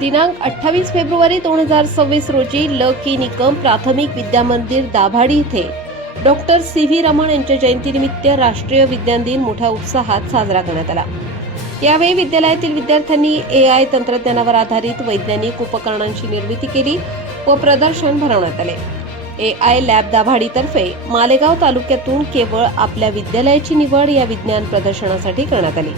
दिनांक 28 फेब्रुवारी 2026 रोजी ल की निकम प्राथमिक विद्यामंदिर दाभाडी येथे डॉक्टर सी.व्ही. रमण यांच्या जयंतीनिमित्त राष्ट्रीय विज्ञान दिन मोठ्या उत्साहात साजरा करण्यात आला। यावेळी विद्यालयातील विद्यार्थ्यांनी AI तंत्रज्ञानावर आधारित वैज्ञानिक उपकरणांची निर्मिती केली व प्रदर्शन भरवण्यात आले। AI लॅब दाभाडीतर्फे मालेगाव तालुक्यातून केवळ आपल्या विद्यालयाची निवड या विज्ञान प्रदर्शनासाठी करण्यात आली।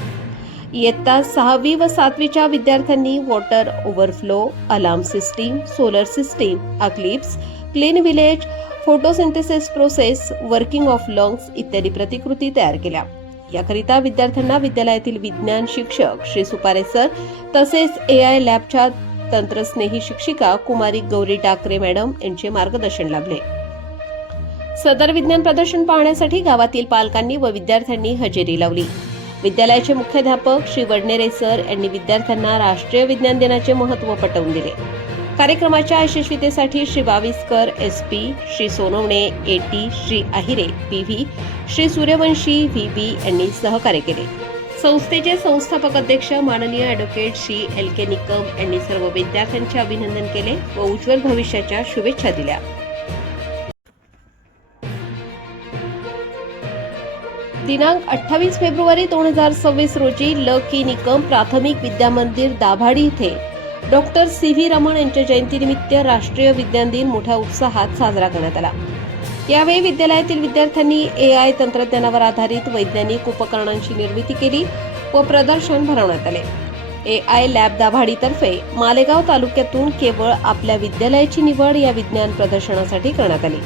इयत्ता 6वी व 7वीच्या विद्यार्थ्यांनी water overflow, alarm system, solar system, eclipse, clean village, photosynthesis process, working of lungs इत्यादी प्रतिकृती तयार केल्या। याकरिता विद्यार्थ्यांना विद्यालयातील विज्ञान शिक्षक श्री सुपारे सर तसेच AI लॅबच्या तंत्रस्नेही शिक्षिका कुमारी गौरी टाकरे मॅडम यांचे मार्गदर्शन लाभले। सदर विज्ञान प्रदर्शन पाहण्यासाठी गावातील पालकांनी व विद्यार्थ्यांनी हजेरी लावली। विद्यालयाचे मुख्याध्यापक श्री वडनेरे सर यांनी विद्यार्थ्यांना राष्ट्रीय विज्ञान दिनाचे महत्त्व पटवून दिले। कार्यक्रमाच्या यशस्वीतेसाठी Shri Baviskar SP, Shri Sonawane AT, Shri Ahire PV, Shri Suryavanshi VB यांनी सहकार्य केले। संस्थेचे संस्थापक अध्यक्ष माननीय ॲडव्होकेट श्री LK निकम यांनी सर्व विद्यार्थ्यांचे अभिनंदन केले व उज्ज्वल भविष्याच्या शुभेच्छा दिल्या। दिनांक 28 फेब्रुवारी 2026 रोजी ल की निकम प्राथमिक विद्यामंदिर दाभाडी येथे डॉक्टर सी.व्ही. रमण यांच्या जयंतीनिमित्त राष्ट्रीय विज्ञान दिन मोठ्या उत्साहात साजरा करण्यात आला। यावेळी विद्यालयातील विद्यार्थ्यांनी AI तंत्रज्ञानावर आधारित वैज्ञानिक उपकरणांची निर्मिती केली व प्रदर्शन भरवण्यात आले। AI लॅब दाभाडीतर्फे मालेगाव तालुक्यातून केवळ आपल्या विद्यालयाची निवड या विज्ञान प्रदर्शनासाठी करण्यात आली।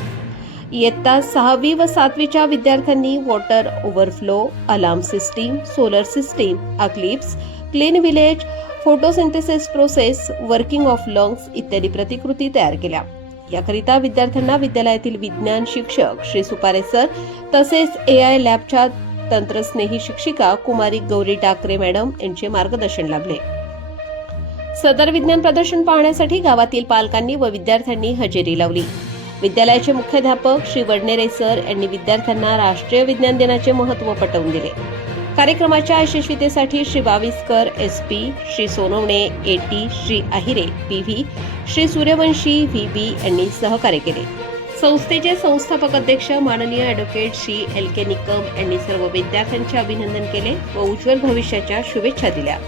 इयत्ता 6वी व 7वीच्या विद्यार्थ्यांनी water overflow, alarm system, solar system, eclipse, clean village, photosynthesis process, working of lungs इत्यादी प्रतिकृती तयार केल्या। याकरिता विद्यार्थ्यांना विद्यालयातील विज्ञान शिक्षक श्री सुपारे सर तसेच AI लॅबच्या तंत्रस्नेही शिक्षिका कुमारी गौरी टाकरे मॅडम यांचे मार्गदर्शन लाभले। सदर विज्ञान प्रदर्शन पाहण्यासाठी गावातील पालकांनी व विद्यार्थ्यांनी हजेरी लावली। विद्यालयाचे मुख्याध्यापक श्री वडनेरे सर यांनी विद्यार्थ्यांना राष्ट्रीय विज्ञान दिनाचे महत्त्व पटवून दिले। कार्यक्रमाच्या यशस्वीतेसाठी Shri Baviskar SP, Shri Sonawane AT, Shri Ahire PV, Shri Suryavanshi VB यांनी सहकार्य केले। संस्थेचे संस्थापक अध्यक्ष माननीय ॲडव्होकेट श्री LK निकम यांनी सर्व विद्यार्थ्यांचे अभिनंदन केले व उज्ज्वल भविष्याच्या शुभेच्छा दिल्या।